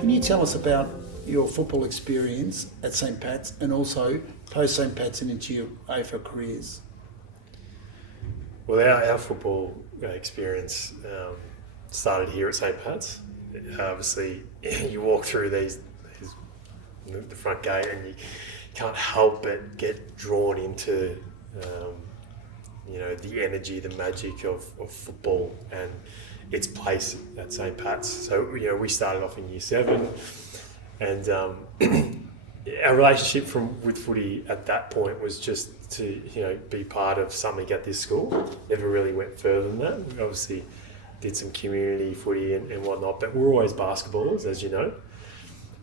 Can you tell us about your football experience at St. Pat's and also post St. Pat's and into your AFL careers? Well, our football experience started here at St. Pat's. Obviously, you walk through the front gate and you can't help but get drawn into the energy, the magic of football and its place at St. Pat's. So we started off in year 7, and our relationship with footy at that point was just to be part of something at this school. Never really went further than that. We obviously did some community footy and whatnot, but we're always basketballers, as you know.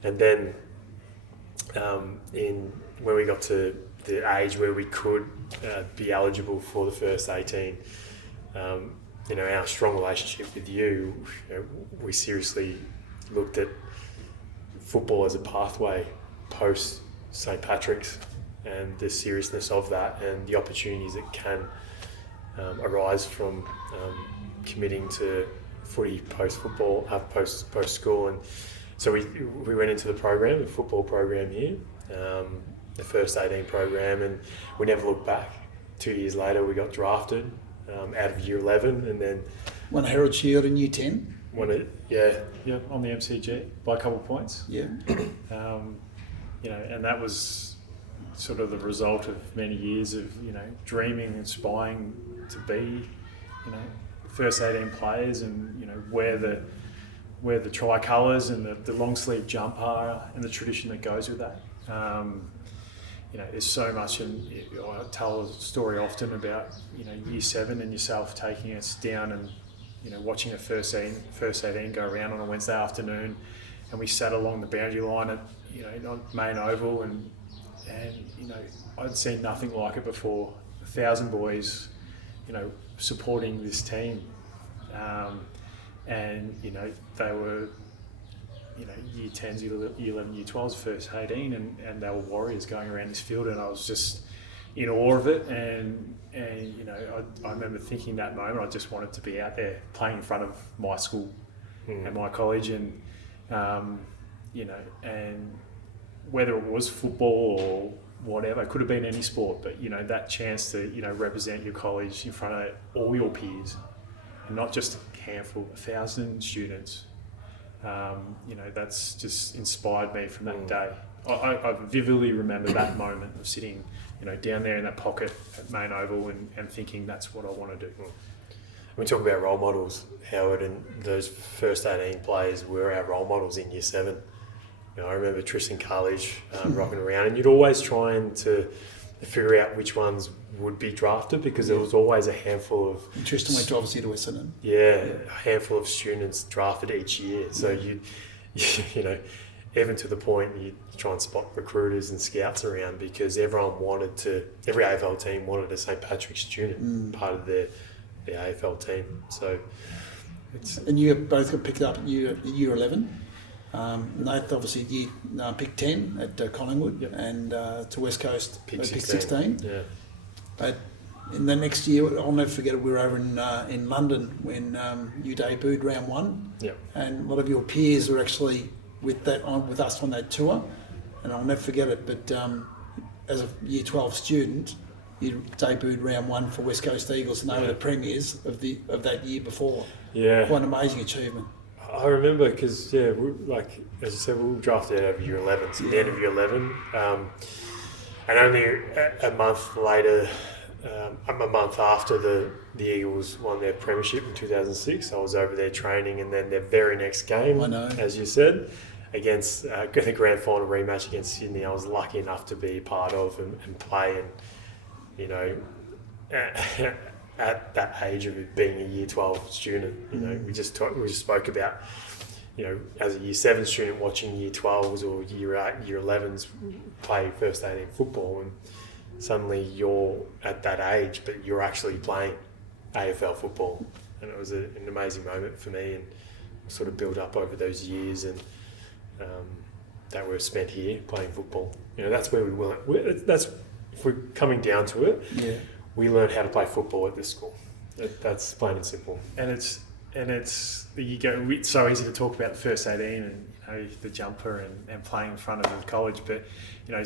And then when we got to the age where we could be eligible for the first 18, our strong relationship with you, we seriously looked at football as a pathway post St. Patrick's and the seriousness of that and the opportunities that can arise from committing to footy post-football, post-school. And so we went into the program, the football program here, the first 18 program, and we never looked back. 2 years later, we got drafted out of year 11, and then won a Herald Shield in year 10. On the MCG by a couple of points. Yeah. And that was sort of the result of many years of dreaming and aspiring to be first 18 players, and wear the tricolours and the long sleeve jumper and the tradition that goes with that. There's so much, and I tell a story often about year 7 and yourself taking us down and watching a first 18 go around on a Wednesday afternoon, and we sat along the boundary line at main oval, and I'd seen nothing like it before. 1,000 boys, supporting this team, and they were year 10s, year 11, year 12s, first 18, and they were warriors going around this field, and I was just in awe of it, and I remember thinking that moment I just wanted to be out there playing in front of my school and my college, and and whether it was football or whatever, it could have been any sport, but that chance to represent your college in front of all your peers, and not just a handful, 1,000 students. That's just inspired me from that day. I vividly remember that moment of sitting, down there in that pocket at Main Oval and thinking that's what I want to do. We talk about role models, Howard, and those first 18 players were our role models in year 7. I remember Tristan Carledge rocking around, and you'd always trying to figure out which ones would be drafted, because there was always a handful of... Tristan went obviously to Essendon. Yeah, a handful of students drafted each year. So you even to the point you try and spot recruiters and scouts around, because every AFL team wanted a St. Patrick's student part of their AFL team. So and you both got picked up at year 11. Nathan obviously picked 10 at Collingwood, and to West Coast picked 16. Yeah. But in the next year, I'll never forget it, we were over in London when you debuted round 1. Yep. And a lot of your peers were actually with us on that tour, and I'll never forget it. But as a year 12 student, you debuted round 1 for West Coast Eagles, and they were the premiers of that year before. Yeah. Quite an amazing achievement. I remember because, as you said, we were drafted out of year 11, so the end of year 11. And only a month later, a month after the Eagles won their premiership in 2006, I was over there training, and then their very next game, as you said, against the grand final rematch against Sydney, I was lucky enough to be part of and play, and at that age of being a year 12 student, we just spoke about, as a year 7 student watching year 12s or year 11s play first 18 football, and suddenly you're at that age, but you're actually playing AFL football, and it was an amazing moment for me, and sort of built up over those years, and that were spent here playing football. That's where we will. That's if we're coming down to it. Yeah. we learned how to play football at this school. That's plain and simple. And and it's so easy to talk about the first 18 and the jumper and playing in front of the college, but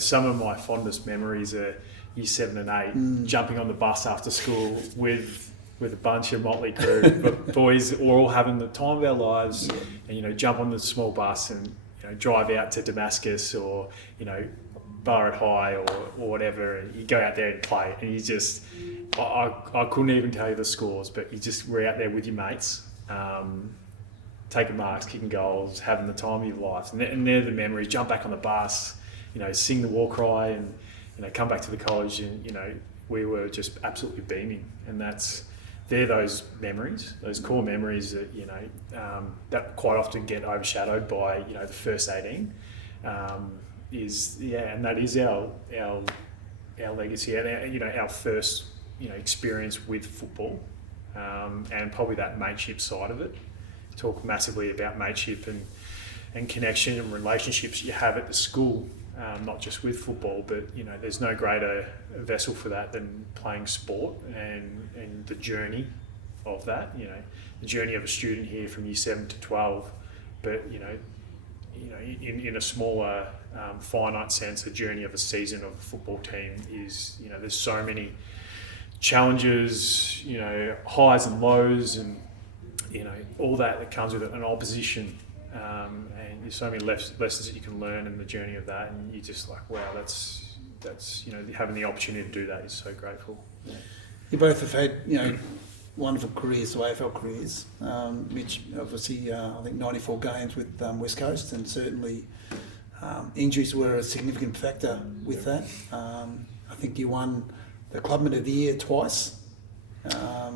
some of my fondest memories are year 7 and 8, jumping on the bus after school with a bunch of motley crew, but boys, we're all having the time of our lives, and jump on the small bus and drive out to Damascus or Ballarat High or whatever, and you go out there and play, and you just, I couldn't even tell you the scores, but you just were out there with your mates, taking marks, kicking goals, having the time of your life, and they're the memories. Jump back on the bus, sing the war cry, and come back to the college, and we were just absolutely beaming, and they're those memories, those core memories that that quite often get overshadowed by the first 18. And that is our legacy, and our first experience with football, and probably that mateship side of it. Talk massively about mateship and connection and relationships you have at the school, not just with football, but there's no greater vessel for that than playing sport and the journey of that. The journey of a student here from year 7 to 12, but in a smaller finite sense, the journey of a season of a football team is there's so many challenges, highs and lows, and all that comes with it, an opposition, and there's so many lessons that you can learn in the journey of that, and you're just like, wow, that's having the opportunity to do that is so grateful. You both have had wonderful careers, AFL careers. Mitch, obviously, I think 94 games with West Coast, and certainly injuries were a significant factor with that. I think you won the Clubman of the Year twice,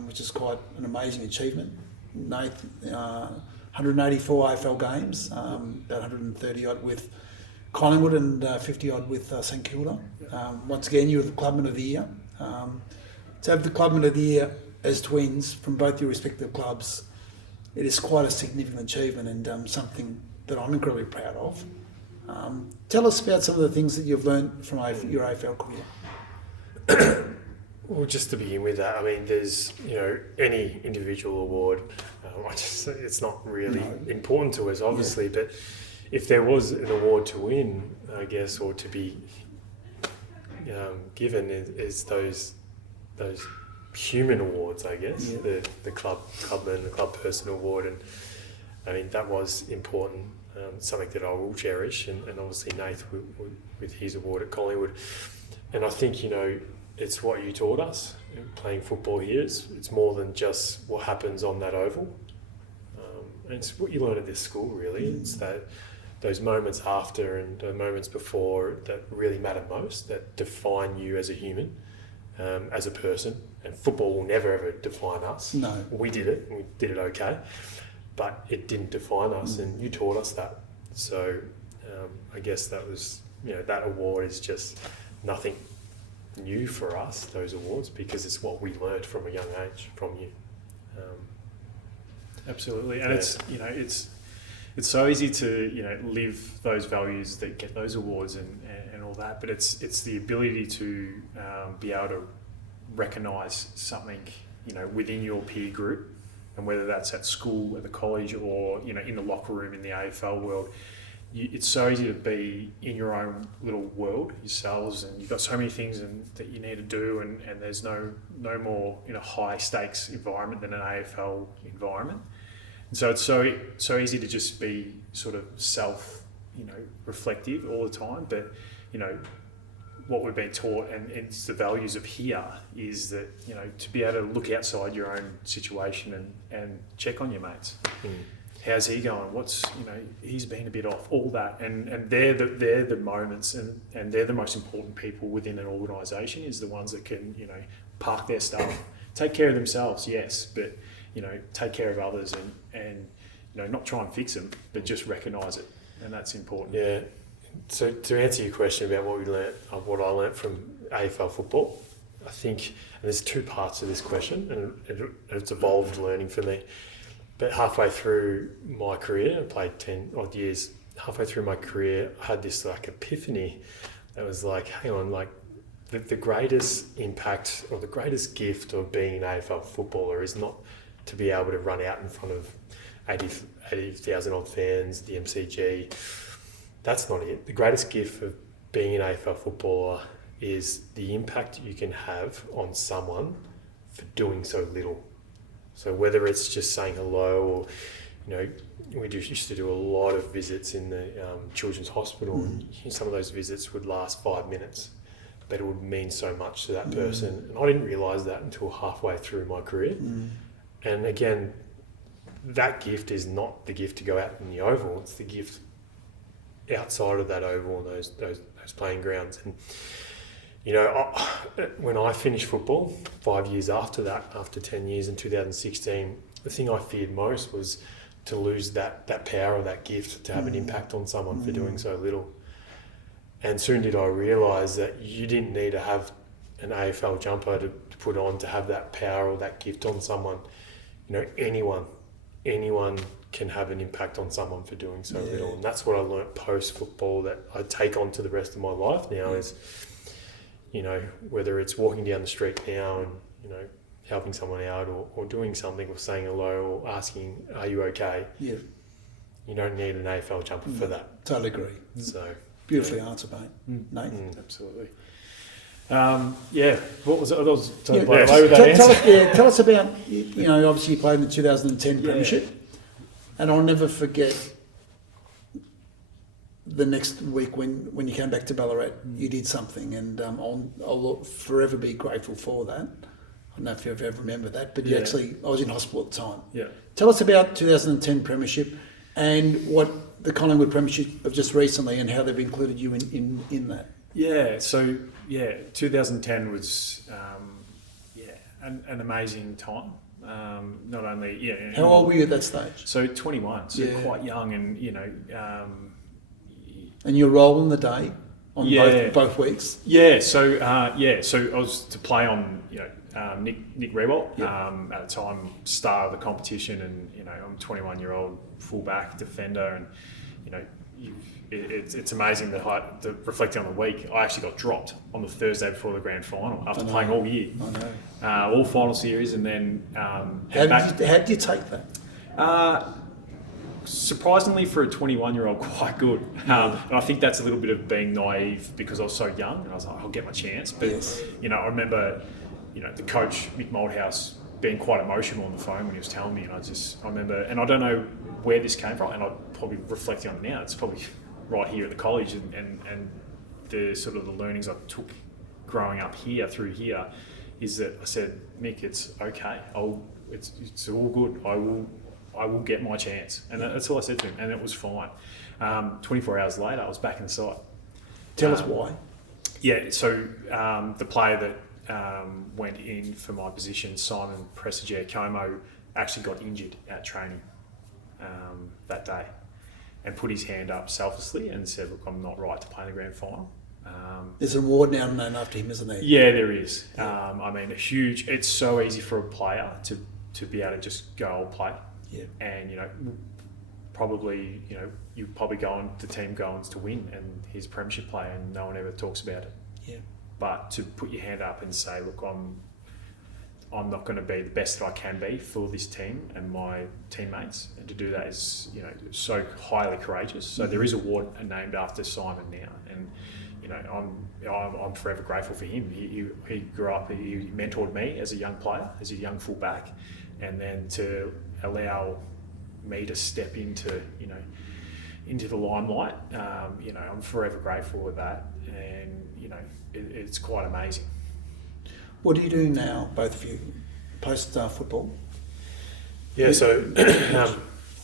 which is quite an amazing achievement. Nathan, 184 AFL games, about 130 odd with Collingwood and 50 odd with St Kilda. Once again, you were the Clubman of the Year. To have the Clubman of the Year as twins from both your respective clubs, it is quite a significant achievement, and something that I'm incredibly proud of. Tell us about some of the things that you've learned from your AFL career. Well, just to begin with that, I mean, there's, any individual award, it's not really important to us, obviously, but if there was an award to win, I guess, or to be given, is those human awards, I guess, the clubman, the club person award, and I mean, that was important, something that I will cherish, and obviously Nath with his award at Collingwood, and I think, it's what you taught us playing football here. It's more than just what happens on that oval. And it's what you learn at this school, really. It's those moments after and the moments before that really matter most, that define you as a human, as a person. And football will never, ever define us. No. We did it. We did it okay. But it didn't define us, and you taught us that. So I guess that was, that award is just nothing new for us, those awards, because it's what we learned from a young age from you. Absolutely, and it's so easy to live those values that get those awards and all that, but it's the ability to be able to recognise something within your peer group, and whether that's at school, at the college, or in the locker room in the AFL world. It's so easy to be in your own little world yourselves, and you've got so many things that you need to do, and there's no more high stakes environment than an AFL environment. And so it's so easy to just be sort of self reflective all the time, but what we've been taught, and it's the values of here, is that to be able to look outside your own situation and check on your mates. How's he going? What's he's been a bit off. All that, and they're the moments, and they're the most important people within an organisation. Is the ones that can park their stuff, take care of themselves, yes, but take care of others, and not try and fix them, but just recognise it, and that's important. Yeah. So to answer your question about what I learnt from AFL football, I think, and there's two parts to this question, and it's evolved learning for me. But halfway through my career, I played 10 odd years, halfway through my career, I had this epiphany that was like, hang on, the greatest impact or the greatest gift of being an AFL footballer is not to be able to run out in front of 80,000 odd fans, the MCG. That's not it. The greatest gift of being an AFL footballer is the impact you can have on someone for doing so little. So whether it's just saying hello, or we used to do a lot of visits in the children's hospital. And some of those visits would last 5 minutes, but it would mean so much to that person. And I didn't realise that until halfway through my career. And again, that gift is not the gift to go out in the oval. It's the gift outside of that oval and those playing grounds. And when I finished football 5 years after that, after 10 years in 2016, the thing I feared most was to lose that power or that gift to have an impact on someone for doing so little. And soon did I realise that you didn't need to have an AFL jumper to put on to have that power or that gift on someone. Anyone can have an impact on someone for doing so little. And that's what I learnt post-football that I take on to the rest of my life now is, whether it's walking down the street now and, helping someone out or doing something or saying hello or asking, are you okay? Yeah. You don't need an AFL jumper for that. Totally agree. So beautifully answered, mate. Nathan? Absolutely. What was it? I was trying to blow away with that answer. Tell us about, obviously you played in the 2010 Premiership, and I'll never forget the next week when you came back to Ballarat, you did something, and I'll forever be grateful for that. I don't know if you ever remember that, but I was in hospital at the time. Yeah. Tell us about 2010 Premiership and what the Collingwood Premiership of just recently and how they've included you in that. Yeah, so 2010 was an amazing time. Not only How old were you at that stage? So 21, so quite young, and And your role in the day on both weeks. So I was to play on Nick Rewalt, at the time star of the competition, and I'm a 21-year-old fullback defender, and it's amazing that reflecting on the week, I actually got dropped on the Thursday before the grand final after playing all year. I know. All final series, and then how did you take that? Surprisingly, for a 21-year-old, quite good. And I think that's a little bit of being naive because I was so young, and I was like, I'll get my chance. But I remember, the coach Mick Moldhouse being quite emotional on the phone when he was telling me, and I remember, and I don't know where this came from, and I'm probably reflecting on it now. It's probably right here at the college, and the sort of the learnings I took growing up here through here is that I said, Mick, it's okay. It's all good. I will get my chance. And that's all I said to him, and it was fine. 24 hours later, I was back in the side. Tell us why. So the player that went in for my position, Simon Prestigiacomo, actually got injured at training that day and put his hand up selflessly and said, look, I'm not right to play in the grand final. There's an award now named after him, isn't there? Yeah, there is. It's so easy for a player to be able to just go, I'll play. Yeah. And, probably, you probably the team goes to win, and he's a premiership player and no one ever talks about it. Yeah. But to put your hand up and say, look, I'm not going to be the best that I can be for this team and my teammates, and to do that is, so highly courageous. So there is an award named after Simon now, and I'm forever grateful for him. He grew up, he mentored me as a young player, as a young fullback, and then to allow me to step into the limelight. I'm forever grateful with that, and it's quite amazing. What are you doing now, both of you, post football? Yeah, so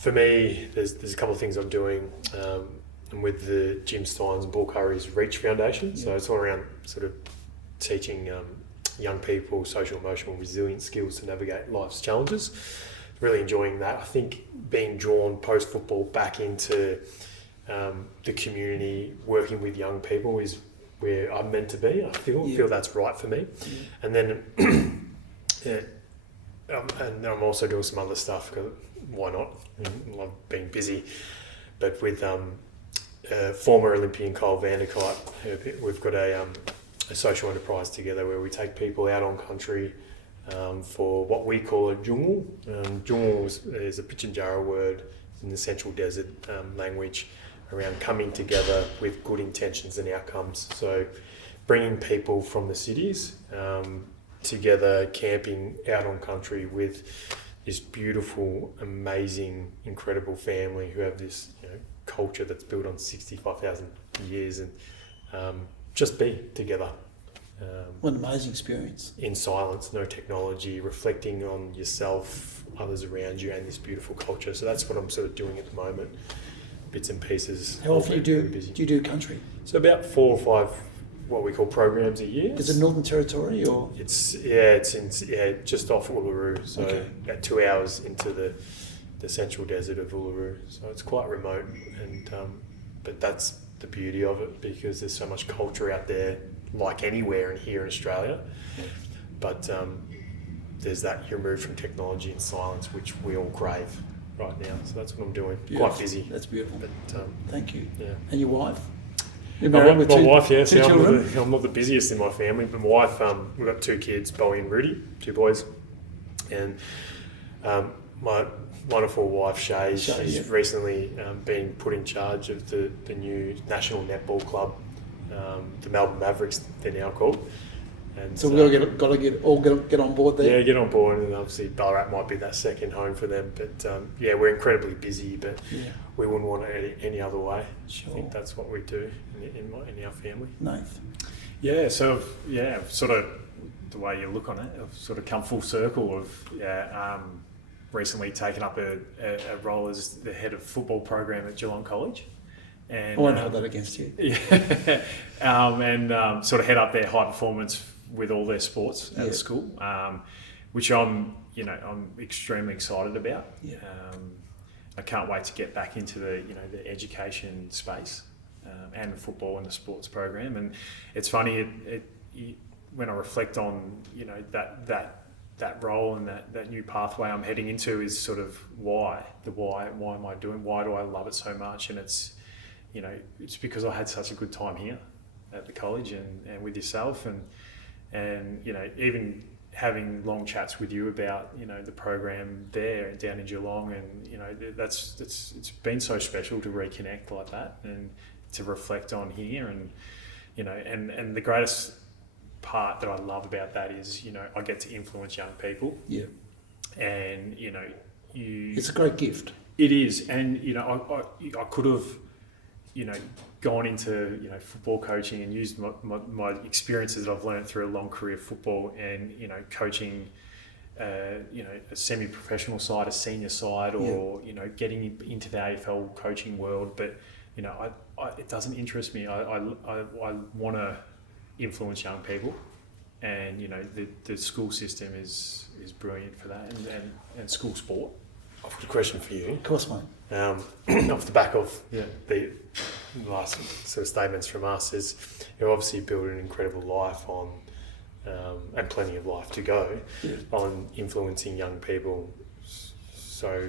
for me, there's a couple of things I'm doing. I'm with the Jim Steins and Paul Curry's Reach Foundation. So it's all around sort of teaching young people social emotional resilience skills to navigate life's challenges. Really enjoying that. I think being drawn post-football back into the community, working with young people is where I'm meant to be. I feel that's right for me. And then and I'm also doing some other stuff, because why not? I love being busy. But with former Olympian Cole Vanderkite, we've got a social enterprise together where we take people out on country for what we call a jungle. Jungle is a Pitjantjatjara word in the Central Desert language around coming together with good intentions and outcomes. So bringing people from the cities together, camping out on country with this beautiful, amazing, incredible family who have this culture that's built on 65,000 years, and just be together. What an amazing experience. In silence, no technology, reflecting on yourself, others around you, and this beautiful culture. So that's what I'm sort of doing at the moment, bits and pieces. How often do you do country? So about 4 or 5 what we call programs a year. Is it Northern Territory or? It's just off Uluru, so about 2 hours into the central desert of Uluru. So it's quite remote, and but that's the beauty of it, because there's so much culture out there, like anywhere in here in Australia. But there's that you're removed from technology and silence, which we all crave right now. So that's what I'm doing. Beautiful. Quite busy. That's beautiful. But thank you. Yeah. And your wife? You're My married with wife, yeah. two See, children? I'm not the busiest in my family, but my wife, we've got 2 kids, Bowie and Rudy, 2 boys. And my wonderful wife, Shay, she's recently been put in charge of the new National Netball Club, the Melbourne Mavericks, they're now called. And So we've got to get on board there. Yeah, get on board, and obviously Ballarat might be that second home for them. But we're incredibly busy, but we wouldn't want it any other way. Sure. I think that's what we do in our family. Nath. Yeah, so sort of the way you look on it, I've sort of come full circle of recently taken up a role as the head of football program at Geelong College. And, I won't hold that against you. Yeah, and sort of head up their high performance with all their sports at the school, which I'm extremely excited about. Yeah. I can't wait to get back into the education space and the football and the sports program. And it's funny when I reflect on that role and that new pathway I'm heading into is sort of why am I doing? Why do I love it so much? And it's because I had such a good time here at the college and with yourself and even having long chats with you about the program there down in Geelong, and it's been so special to reconnect like that and to reflect on here, and the greatest part that I love about that is I get to influence young people. Yeah. And it's a great gift. It is, and I could have gone into football coaching and used my experiences that I've learned through a long career of football and coaching a semi-professional side, a senior side, or getting into the AFL coaching world, but it doesn't interest me. I want to influence young people, and the school system is brilliant for that, and school sport. I've got a question for you. Of course, mate. Off the back of the last sort of statements from us, is you're obviously building an incredible life on, and plenty of life to go, on influencing young people so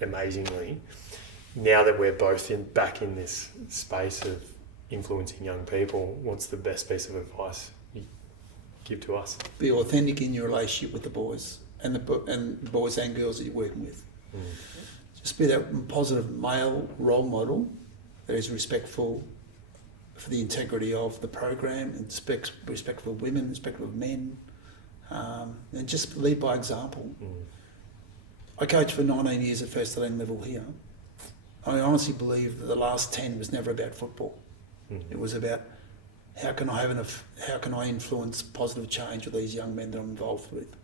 amazingly. Now that we're both back in this space of influencing young people, what's the best piece of advice you give to us? Be authentic in your relationship with the boys and the boys and girls that you're working with. Just be that positive male role model that is respectful for the integrity of the program, and respectful of women, respectful of men, and just lead by example. I coached for 19 years at first 11 level here. I honestly believe that the last 10 was never about football. It was about how can I influence positive change with these young men that I'm involved with.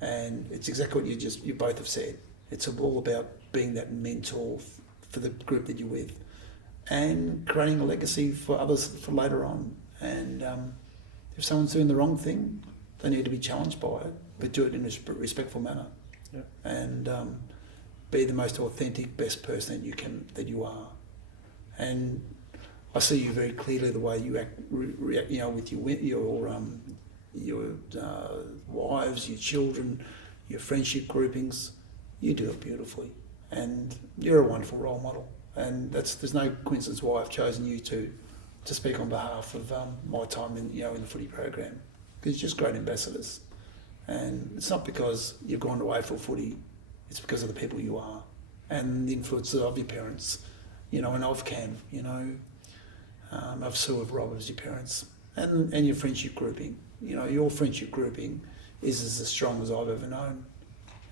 And it's exactly what you both have said. It's all about being that mentor for the group that you're with, and creating a legacy for others for later on. And if someone's doing the wrong thing, they need to be challenged by it, but do it in a respectful manner. And be the most authentic, best person that you are. And I see you very clearly the way you react, with your wives, your children, your friendship groupings. You do it beautifully, and you're a wonderful role model. And there's no coincidence why I've chosen you to speak on behalf of my time in the footy program, because you're just great ambassadors. And it's not because you've gone to AFL footy, it's because of the people you are and the influence of your parents, and of Cam, of Sue, of Rob as your parents, and your friendship grouping. Your friendship grouping is as strong as I've ever known.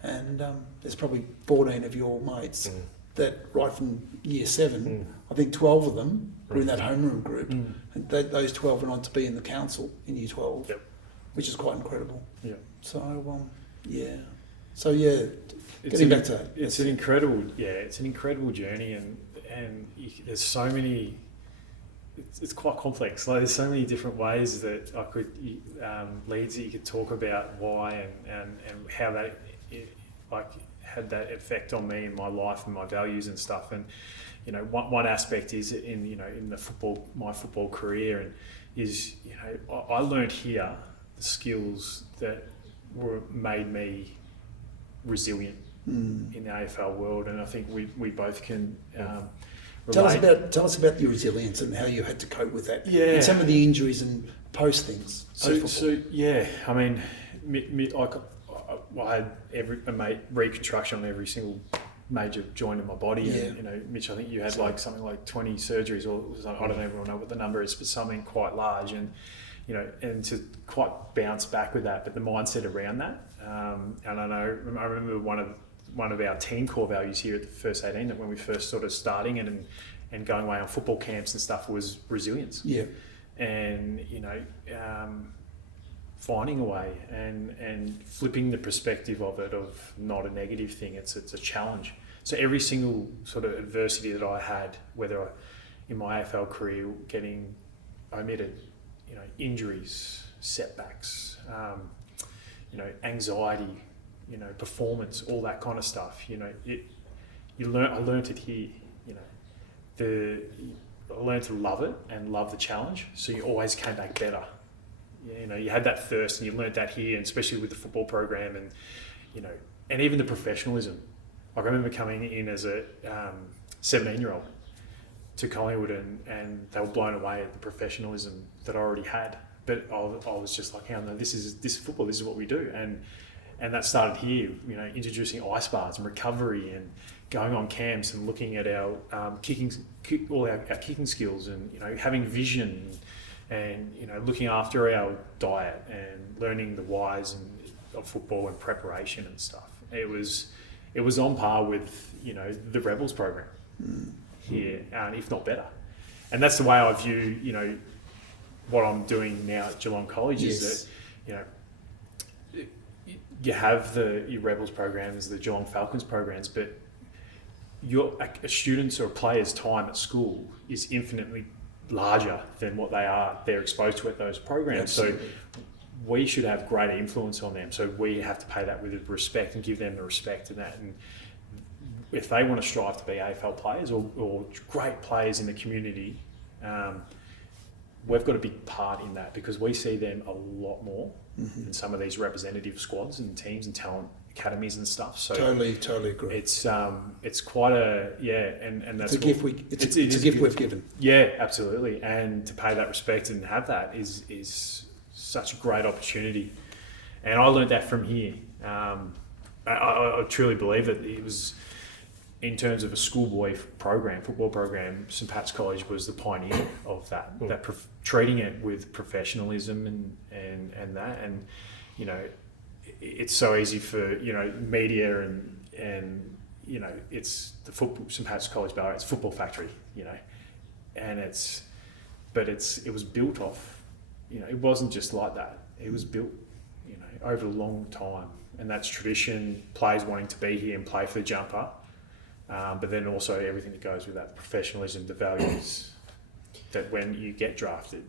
And there's probably 14 of your mates that right from year 7, I think 12 of them were in that homeroom group. And those 12 went on to be in the council in year 12, which is quite incredible. Yeah. So, So, getting back to that. It's an incredible journey, and there's so many. It's quite complex. Like there's so many different ways that I could leads that you could talk about why and how that had that effect on me and my life and my values and stuff. And one aspect is in my football career, and is I learned here the skills that made me resilient in the AFL world, and I think we both can. Tell us about your resilience and how you had to cope with that. Yeah. And some of the injuries and post things. I mean, I had reconstruction on every single major joint in my body. Yeah. And Mitch, I think you had something like 20 surgeries, or I don't even know what the number is, but something quite large. And and to quite bounce back with that, but the mindset around that. And I remember one of our team core values here at the First 18, that when we first started starting it and going away on football camps and stuff, was resilience. Yeah. And finding a way and flipping the perspective of it, of not a negative thing, it's a challenge. So every single sort of adversity that I had, whether in my AFL career, getting omitted, injuries, setbacks, anxiety, performance, all that kind of stuff. I learnt it here. I learned to love it and love the challenge. So you always came back better. You had that thirst, and you learnt that here, and especially with the football program, and and even the professionalism. I remember coming in as a 17-year-old to Collingwood, and they were blown away at the professionalism that I already had. But I was just like, "Hey, no, this is football. This is what we do." And that started here, introducing ice baths and recovery, and going on camps and looking at our kicking skills, and having vision, and looking after our diet and learning the whys of football and preparation and stuff. It was on par with the Rebels program here, if not better. And that's the way I view what I'm doing now at Geelong College. Yes. Is that you have your Rebels programs, the Geelong Falcons programs, but your students or players' time at school is infinitely larger than what they're exposed to at those programs. Absolutely. So we should have greater influence on them. So we have to pay that with respect and give them the respect in that. And if they want to strive to be AFL players or great players in the community, we've got a big part in that, because we see them a lot more in some of these representative squads and teams and talent academies and stuff. So totally agree. it's quite and that's it's a gift we've given. Yeah, absolutely. And to pay that respect and have that is such a great opportunity. And I learned that from here. I truly believe that it was, in terms of a schoolboy football program, St Pat's College was the pioneer of that. Treating it with professionalism and that, and it's so easy for media and it's the football. St Pat's College Ballarat, it's football factory, and it was built off. It wasn't just like that. It was built, over a long time, and that's tradition. Players wanting to be here and play for the jumper. But then also everything that goes with that, the professionalism, the values, that when you get drafted,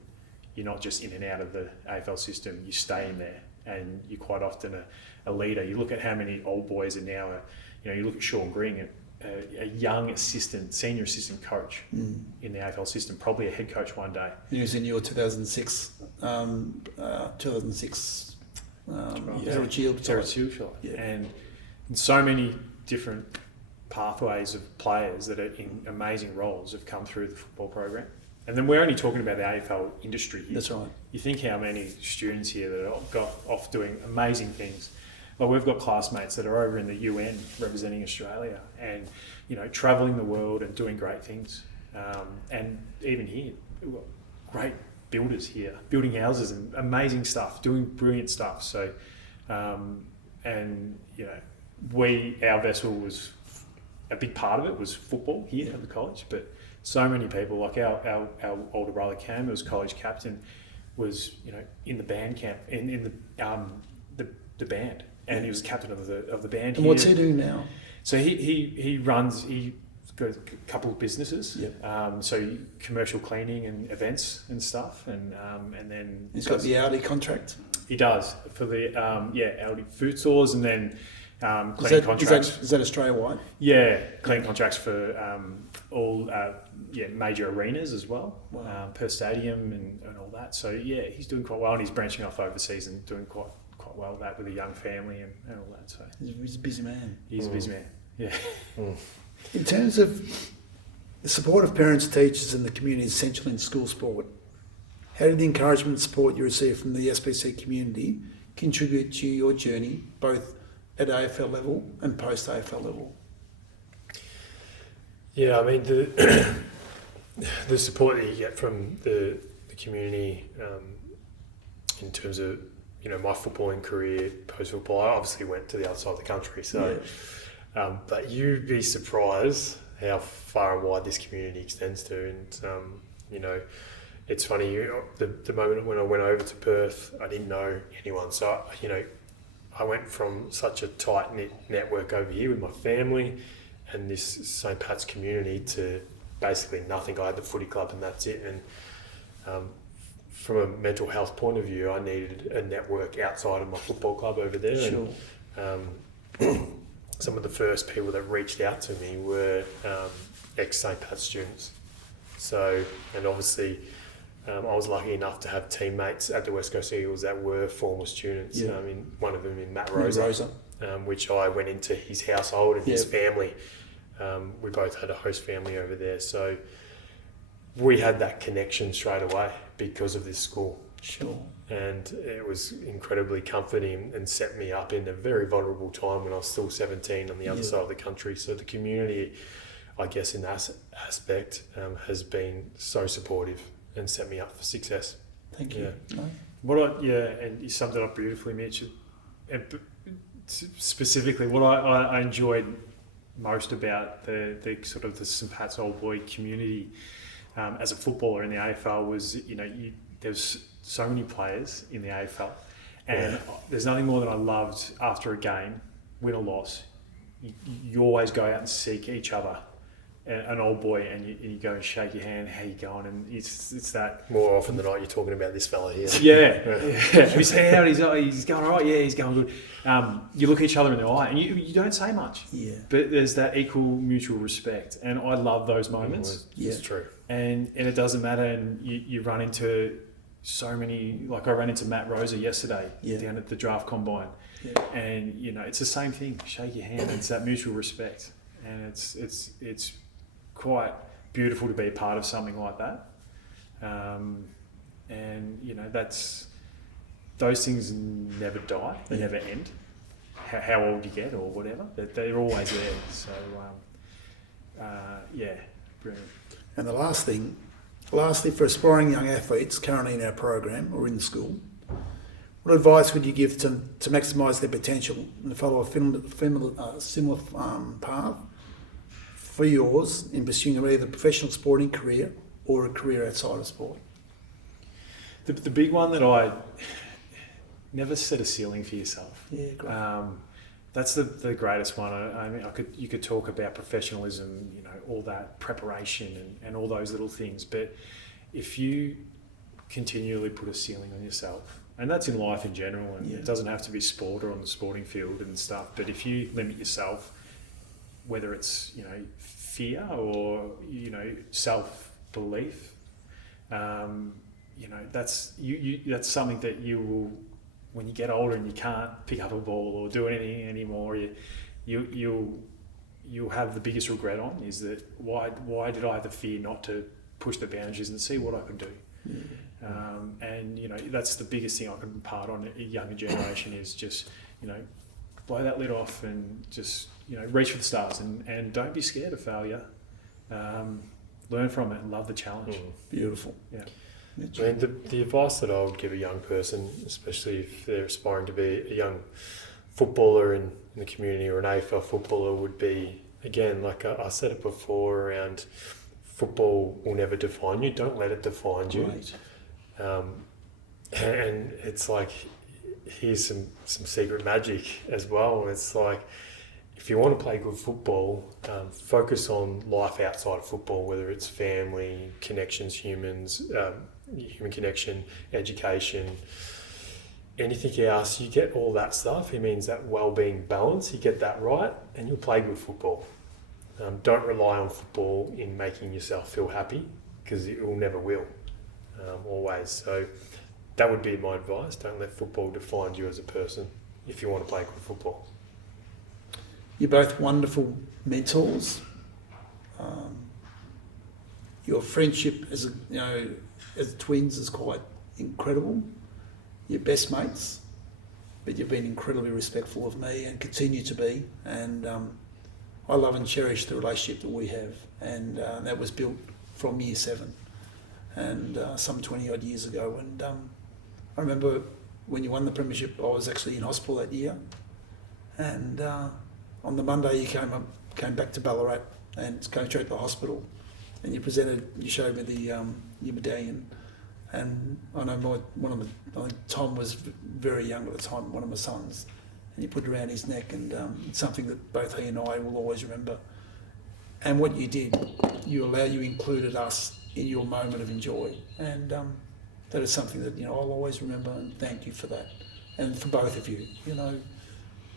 you're not just in and out of the AFL system, you stay in there, and you're quite often a leader. You look at how many old boys are now, you look at Sean Green, a young senior assistant coach in the AFL system, probably a head coach one day. He was in your 2006 Herald Shield. Yeah. And so many different pathways of players that are in amazing roles have come through the football program. and then we're only talking about the AFL industry here. That's right. You think how many students here that are got off doing amazing things. Like we've got classmates that are over in the UN representing Australia and, travelling the world and doing great things. And even here, we've got great builders here, building houses and amazing stuff, doing brilliant stuff. So, our vessel was, a big part of it was football here at the college, but so many people, like our older brother Cam, who was college captain, was in the band camp, in the band, and he was captain of the band. And what's he doing now? So he got a couple of businesses. Yep. So commercial cleaning and events and stuff, and then He's got the Audi contract. he does for the Audi food stores, and then clean contracts. Is that Australia-wide? Yeah, clean contracts for all major arenas as well, per stadium and all that. So yeah, he's doing quite well, and he's branching off overseas and doing quite well with that, with a young family and all that. So He's a busy man. he's a busy man. Yeah. In terms of the support of parents, teachers and the community is essential in school sport, how did the encouragement and support you receive from the SPC community contribute to your journey, both at AFL level and post-AFL level? Yeah, I mean, the support that you get from the community in terms of, my footballing career, post-football, I obviously went to the other side of the country, so... Yeah. But you'd be surprised how far and wide this community extends to. And, it's funny, the moment when I went over to Perth, I didn't know anyone. So, I went from such a tight-knit network over here with my family and this St. Pat's community to basically nothing. I had the footy club and that's it. And from a mental health point of view, I needed a network outside of my football club over there. Sure. And, some of the first people that reached out to me were ex-St. Pat's students. So, and obviously, I was lucky enough to have teammates at the West Coast Eagles that were former students. Yeah. One of them in Matt Rosa. Which I went into his household and his family. We both had a host family over there. So we had that connection straight away because of this school. Sure. And it was incredibly comforting and set me up in a very vulnerable time when I was still 17 on the other side of the country. So the community, I guess in that aspect, has been so supportive and set me up for success. Thank you. Yeah. And you summed it up beautifully, Mitch. And specifically, what I enjoyed most about the sort of the St. Pat's old boy community as a footballer in the AFL was, there's so many players in the AFL, and there's nothing more than I loved after a game, win or loss. You always go out and seek each other, an old boy, and you go and shake your hand. How you going? And it's that. More often than not, you're talking about this fella here. Yeah. We say how he's going all right. Yeah, he's going good. You look each other in the eye, and you don't say much. Yeah. But there's that equal mutual respect, and I love those moments. It's true. And it doesn't matter, and you run into so many, like I ran into Matt Rosa yesterday down at the draft combine, and it's the same thing. Shake your hand. It's that mutual respect, and it's quite beautiful to be a part of something like that. And that's, those things never die. They never end. How old you get or whatever, they're always there. So brilliant. And the lastly, for aspiring young athletes currently in our program or in the school, what advice would you give to maximise their potential and follow a similar path for yours in pursuing either a professional sporting career or a career outside of sport? The big one that I never set a ceiling for yourself. Yeah, great. That's the greatest one. I mean, you could talk about professionalism, all that preparation and all those little things. But if you continually put a ceiling on yourself, and that's in life in general, and it doesn't have to be sport or on the sporting field and stuff. But if you limit yourself, whether it's fear or self belief, that's that's something that you will. When you get older and you can't pick up a ball or do anything anymore, you'll have the biggest regret on is that why did I have the fear not to push the boundaries and see what I could do. And that's the biggest thing I can impart on a younger generation is just blow that lid off and just reach for the stars and don't be scared of failure. Learn from it and love the challenge. Beautiful. Yeah. I mean, the advice that I would give a young person, especially if they're aspiring to be a young footballer in the community or an AFL footballer, would be, again, like I said it before, around football will never define you. Don't let it define you. Right. And it's like, here's some secret magic as well. It's like, if you want to play good football, focus on life outside of football, whether it's family, connections, human connection, education, anything else. You get all that stuff. It means that well-being balance, you get that right, and you'll play good football. Don't rely on football in making yourself feel happy, because it will never will, always. So that would be my advice. Don't let football define you as a person if you want to play good football. You're both wonderful mentors. Your friendship as twins is quite incredible. You're best mates, but you've been incredibly respectful of me and continue to be. And I love and cherish the relationship that we have. And that was built from year 7 and some 20 odd years ago. And I remember when you won the premiership, I was actually in hospital that year. And on the Monday you came back to Ballarat and came straight to the hospital, and you showed me your medallion. And I know I think Tom was very young at the time, one of my sons, and you put it around his neck, and it's something that both he and I will always remember. And what you did, you included us in your moment of joy, and that is something that I'll always remember, and thank you for that, and for both of you.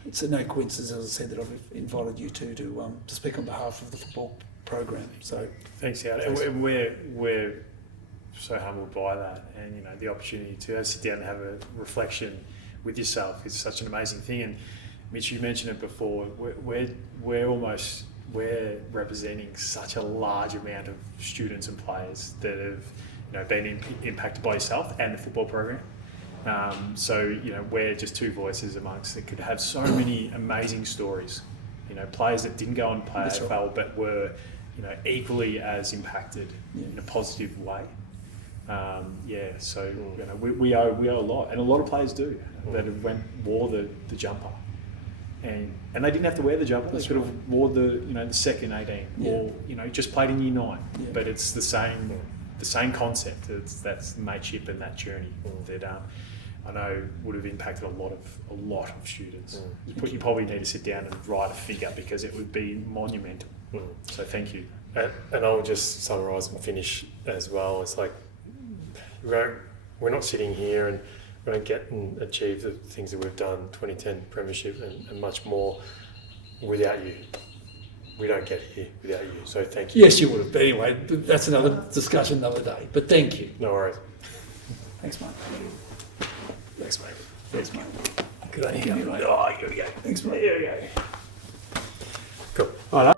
It's no coincidence, as I said, that I've invited you two to speak on behalf of the football program. So thanks, Howard. And we're so humbled by that, and the opportunity to sit down and have a reflection with yourself is such an amazing thing. And Mitch, you mentioned it before. We're representing such a large amount of students and players that have been impacted by yourself and the football program. So we're just two voices amongst that could have so many amazing stories. Players that didn't go and play AFL, but were equally as impacted in a positive way. So we owe a lot, and a lot of players do that wore the jumper, and they didn't have to wear the jumper. They could have wore the second 18 or just played in year 9. Yeah. But it's the same concept. That's mateship and that journey that I know would have impacted a lot of students. You probably need to sit down and write a figure, because it would be monumental. So thank you. And I'll just summarise and finish as well. It's like, we're not sitting here and we don't get and achieve the things that we've done, 2010 premiership and much more, without you. We don't get here without you. So thank you. Yes, you would have. But anyway, that's another discussion another day. But thank you. No worries. Thanks, mate. Thanks, mate. Thanks, mate. Good on you, mate. Oh, here we go. Thanks, mate. Here we go. Cool. All right.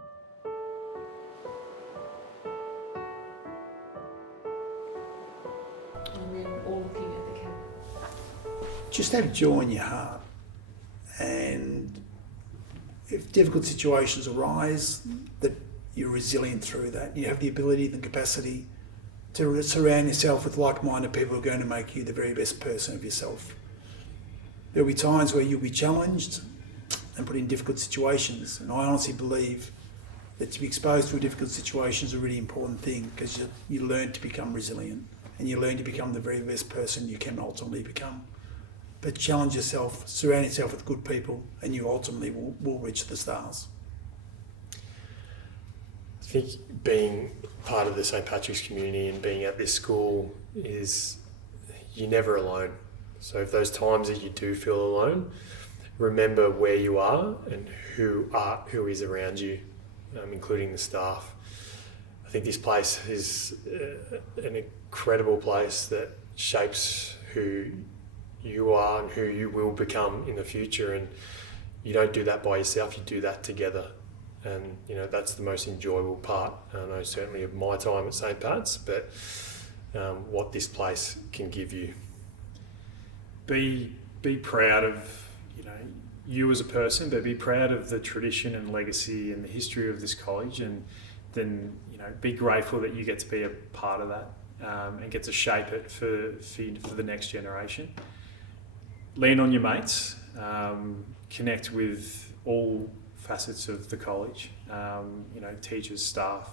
And then all looking at the camera. Just have joy in your heart, and if difficult situations arise, that you're resilient through that. You have the ability and the capacity to surround yourself with like-minded people who are going to make you the very best person of yourself. There'll be times where you'll be challenged and put in difficult situations, and I honestly believe that to be exposed to a difficult situation is a really important thing, because you learn to become resilient and you learn to become the very best person you can ultimately become. But challenge yourself, surround yourself with good people, and you ultimately will reach the stars. I think being part of the St. Patrick's community and being at this school is, you're never alone. So if those times that you do feel alone, remember where you are and who is around you, including the staff. I think this place is an incredible place that shapes who you are and who you will become in the future, and you don't do that by yourself, you do that together. And that's the most enjoyable part. I know certainly of my time at St. Pat's, but what this place can give you. Be proud of you as a person, but be proud of the tradition and legacy and the history of this college, and then be grateful that you get to be a part of that and get to shape it for the next generation. Lean on your mates, connect with all facets of the college, teachers, staff,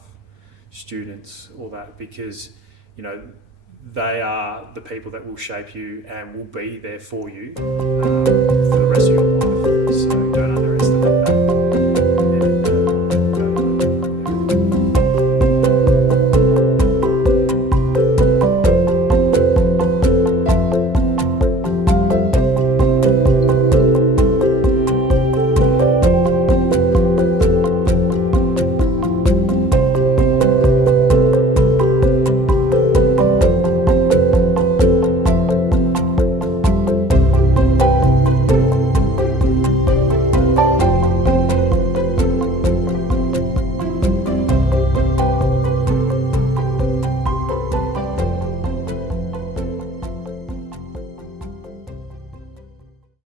students, all that, because they are the people that will shape you and will be there for you for the rest of your life. So don't underestimate